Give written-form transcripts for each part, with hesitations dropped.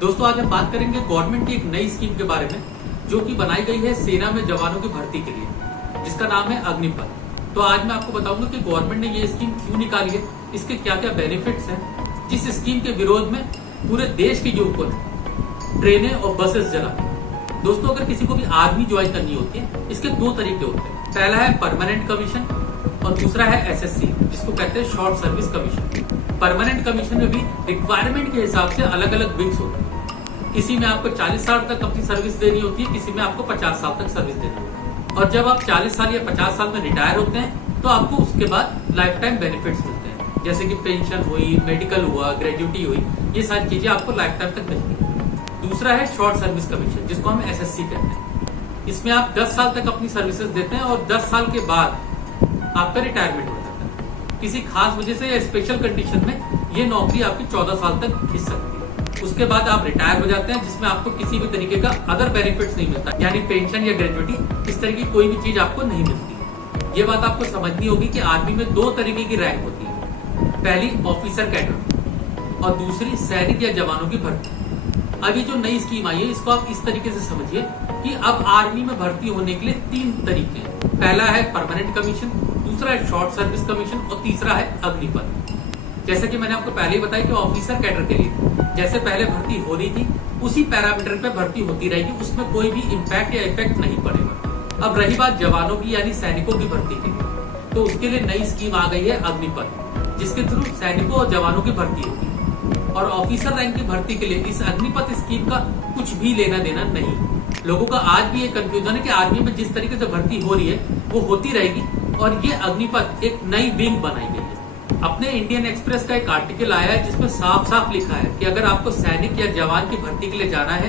दोस्तों आज हम बात करेंगे गवर्नमेंट की एक नई स्कीम के बारे में जो कि बनाई गई है सेना में जवानों की भर्ती के लिए, जिसका नाम है अग्निपथ। तो आज मैं आपको बताऊंगा कि गवर्नमेंट ने ये स्कीम क्यों निकाली है, इसके क्या क्या बेनिफिट्स हैं, जिस स्कीम के विरोध में पूरे देश के युवकों ने ट्रेनें और बसेस जला। दोस्तों अगर किसी को भी आर्मी ज्वाइन करनी होती है, इसके दो तरीके होते हैं। पहला है परमानेंट कमीशन और दूसरा है एसएससी, जिसको कहते हैं short service commission. Permanent commission में भी रिक्वायरमेंट के हिसाब से अलग अलग विंग्स होते हैं। किसी में आपको 40 साल तक अपनी सर्विस देनी होती है, किसी में आपको 50 साल तक सर्विस देनी होती है। और जब आप 40 साल या 50 साल में रिटायर होते हैं तो आपको उसके बाद लाइफ टाइम बेनिफिट्स मिलते हैं, जैसे कि पेंशन हुई, मेडिकल हुआ, ग्रेजुटी हुई, ये सारी चीजें आपको लाइफ टाइम तक मिलती है। दूसरा है शॉर्ट सर्विस कमीशन, जिसको हम एसएससी कहते हैं। इसमें आप 10 साल तक अपनी सर्विसेज देते हैं और 10 साल के बाद आपका रिटायरमेंट हो जाता है। किसी खास वजह से या स्पेशल कंडीशन में ये नौकरी आपकी 14 साल तक खिंच सकती है। उसके बाद आप रिटायर हो जाते हैं, जिसमें आपको किसी भी तरीके का अदर बेनिफिट्स नहीं मिलता, यानी पेंशन या ग्रेजुटी, इस तरह की कोई भी चीज आपको नहीं मिलती है। ये बात आपको समझनी होगी कि आर्मी में दो तरीके की रैंक होती है, पहली ऑफिसर कैडर और दूसरी सैनिक या जवानों की भर्ती। अभी जो नई स्कीम आई है इसको आप इस तरीके से समझिए कि अब आर्मी में भर्ती होने के लिए 3 तरीके हैं। पहला है परमानेंट कमीशन, दूसरा है शॉर्ट सर्विस कमीशन और तीसरा है अग्निपथ। जैसा कि मैंने आपको पहले ही बताया कि ऑफिसर कैडर के लिए जैसे पहले भर्ती हो रही थी उसी पैरामीटर पे भर्ती होती रहेगी, उसमें कोई भी इम्पैक्ट या इफेक्ट नहीं पड़ेगा। अब रही बात जवानों की यानी सैनिकों की भर्ती की, तो उसके लिए नई स्कीम आ गई है अग्निपथ, जिसके थ्रू सैनिकों और जवानों की भर्ती होगी। और ऑफिसर रैंक की भर्ती के लिए इस अग्निपथ स्कीम का कुछ भी लेना देना नहीं। लोगों का आज भी ये कंफ्यूजन है कि आर्मी में जिस तरीके से भर्ती हो रही है वो होती रहेगी, और ये अग्निपथ एक नई विंग बनाई गई है। अपने इंडियन एक्सप्रेस का एक आर्टिकल आया है जिसमें साफ साफ लिखा है कि अगर आपको सैनिक या जवान की भर्ती के लिए जाना है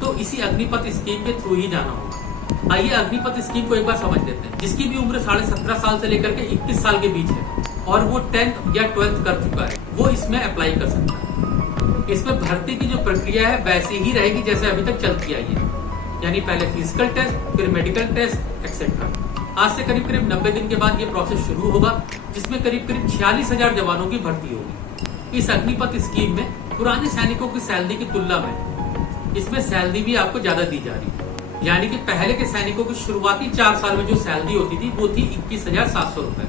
तो इसी अग्निपथ स्कीम के थ्रू ही जाना होगा। आइए अग्निपथ स्कीम को एक बार समझ लेते हैं। जिसकी भी उम्र 17.5 साल से लेकर के 21 साल के बीच है और वो 10th या 12th कर चुका है, वो इसमें अप्लाई कर सकता है। इसमें भर्ती की जो प्रक्रिया है वैसी ही रहेगी जैसे अभी तक चलती आई है, यानी पहले फिजिकल टेस्ट, फिर मेडिकल टेस्ट एक्सेट्रा। आज से करीब 90 दिन के बाद ये प्रोसेस शुरू होगा, जिसमें करीब 46,000 जवानों की भर्ती होगी। इस अग्निपथ स्कीम में पुराने सैनिकों की सैलरी की तुलना में इसमें सैलरी भी आपको ज्यादा दी जा रही है, यानी कि पहले के सैनिकों की शुरुआती 4 साल में जो सैलरी होती थी वो थी 21,700 रुपए,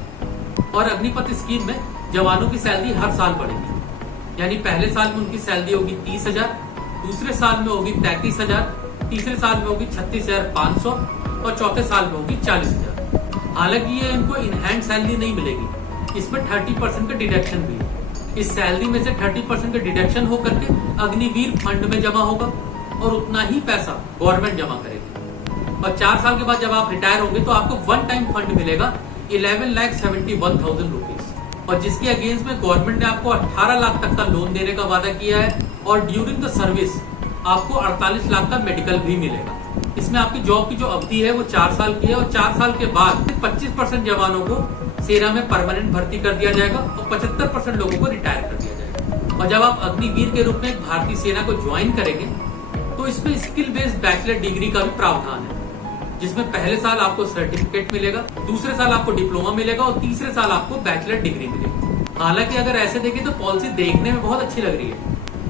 और अग्निपथ स्कीम में जवानों की सैलरी हर साल बढ़ेगी। यानी पहले साल में उनकी सैलरी होगी 30,000, दूसरे साल में होगी 33,000, तीसरे साल में होगी 36,500 और चौथे साल में होगी 40,000। हालांकि ये इनको इनहैंड सैलरी नहीं मिलेगी, इसमें 30% का डिडक्शन भी है। इस सैलरी में से 30% का डिडक्शन होकर के अग्निवीर फंड में जमा होगा और उतना ही पैसा गवर्नमेंट जमा करेगी। और 4 साल के बाद जब आप रिटायर होंगे तो आपको वन टाइम फंड मिलेगा 11,71,000 रुपीज, और जिसके अगेंस्ट में गवर्नमेंट ने आपको 18 लाख तक का लोन देने का वादा किया है, और ड्यूरिंग द सर्विस आपको 48 लाख का मेडिकल भी मिलेगा। इसमें आपकी जॉब की जो अवधि है वो 4 साल की है, और 4 साल के बाद 25% जवानों को सेना में परमानेंट भर्ती कर दिया जाएगा और 75% लोगों को रिटायर कर दिया जाएगा। और जब आप अग्निवीर के रूप में भारतीय सेना को ज्वाइन करेंगे तो इसमें स्किल बेस्ड बैचलर डिग्री का भी प्रावधान है, जिसमें पहले साल आपको सर्टिफिकेट मिलेगा, दूसरे साल आपको डिप्लोमा मिलेगा और तीसरे साल आपको बैचलर डिग्री मिलेगी। हालांकि अगर ऐसे देखें तो पॉलिसी देखने में बहुत अच्छी लग रही है,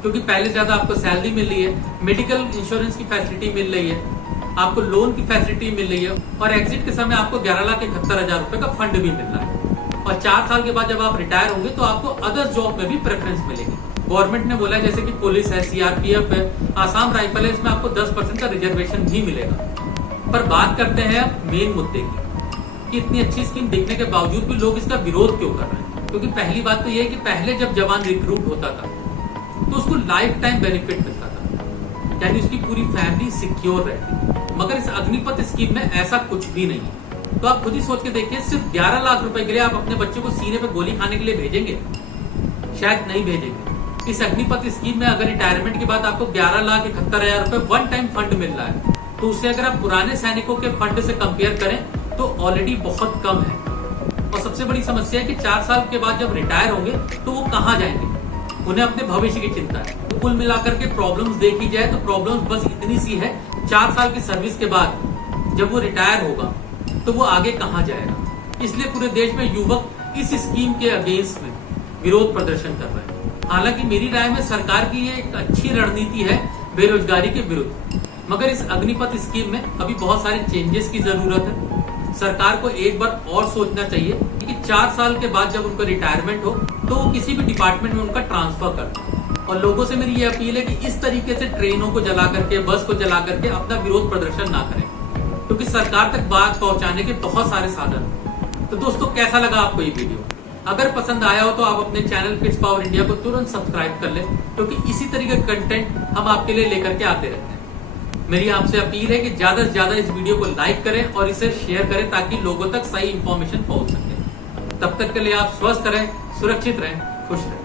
क्योंकि पहले ज्यादा आपको सैलरी मिल रही है, मेडिकल इंश्योरेंस की फैसिलिटी मिल रही है, आपको लोन की फैसिलिटी मिल रही है, और एग्जिट के समय आपको 11,71,000 रुपए का फंड भी मिल रहा है। और 4 साल के बाद जब आप रिटायर होंगे तो आपको अदर जॉब में भी प्रेफरेंस मिलेगी। गवर्नमेंट ने बोला है जैसे कि पुलिस है, सीआरपीएफ है, आसाम राइफल है, इसमें आपको 10% का रिजर्वेशन भी मिलेगा। पर बात करते हैं अब मेन मुद्दे की कि इतनी अच्छी स्कीम देखने के बावजूद भी लोग इसका विरोध क्यों कर रहे हैं। क्योंकि पहली बात तो यह है कि पहले जब जवान रिक्रूट होता था तो उसको लाइफ टाइम बेनिफिट मिलता था, यानी उसकी पूरी फैमिली सिक्योर रहती थी। मगर इस अग्निपथ स्कीम में ऐसा कुछ भी नहीं है। तो आप खुद ही सोच के देखिए, सिर्फ 11 लाख रुपए के लिए आप अपने बच्चे को सीने पे गोली खाने के लिए भेजेंगे? शायद नहीं भेजेंगे। इस अग्निपथ स्कीम में अगर रिटायरमेंट के बाद आपको 11,71,000 रुपए वन टाइम फंड मिल रहा है, तो उससे अगर आप पुराने सैनिकों के फंड से कंपेयर करें तो ऑलरेडी बहुत कम है। और सबसे बड़ी समस्या है कि 4 साल के बाद जब रिटायर होंगे तो वो कहाँ जाएंगे, उन्हें अपने भविष्य की चिंता है। तो कुल मिलाकर के प्रॉब्लम्स देखी जाए तो प्रॉब्लम्स बस इतनी सी है, 4 साल की सर्विस के बाद जब वो रिटायर होगा तो वो आगे कहाँ जाएगा। इसलिए पूरे देश में युवक इस स्कीम के अगेंस्ट में विरोध प्रदर्शन कर रहे हैं। हालांकि मेरी राय में सरकार की ये एक अच्छी रणनीति है बेरोजगारी के विरुद्ध, मगर इस अग्निपथ स्कीम में अभी बहुत सारे चेंजेस की जरूरत है। सरकार को एक बार और सोचना चाहिए कि 4 साल के बाद जब उनका रिटायरमेंट हो तो वो किसी भी डिपार्टमेंट में उनका ट्रांसफर कर दें। और लोगों से मेरी ये अपील है कि इस तरीके से ट्रेनों को जला करके, बस को जला करके अपना विरोध प्रदर्शन ना करें, क्योंकि सरकार तक बात पहुंचाने के बहुत सारे साधन हैं। तो दोस्तों, कैसा लगा आपको ये वीडियो? अगर पसंद आया हो तो आप अपने चैनल किड्स पावर इंडिया को तुरंत सब्सक्राइब कर लें, क्योंकि इसी तरीके का कंटेंट हम आपके लिए लेकर के आते रहते हैं। मेरी आपसे अपील है कि ज्यादा से ज्यादा इस वीडियो को लाइक करें और इसे शेयर करें ताकि लोगों तक सही इंफॉर्मेशन पहुंच सके। तब तक के लिए आप स्वस्थ रहें, सुरक्षित रहें, खुश रहें।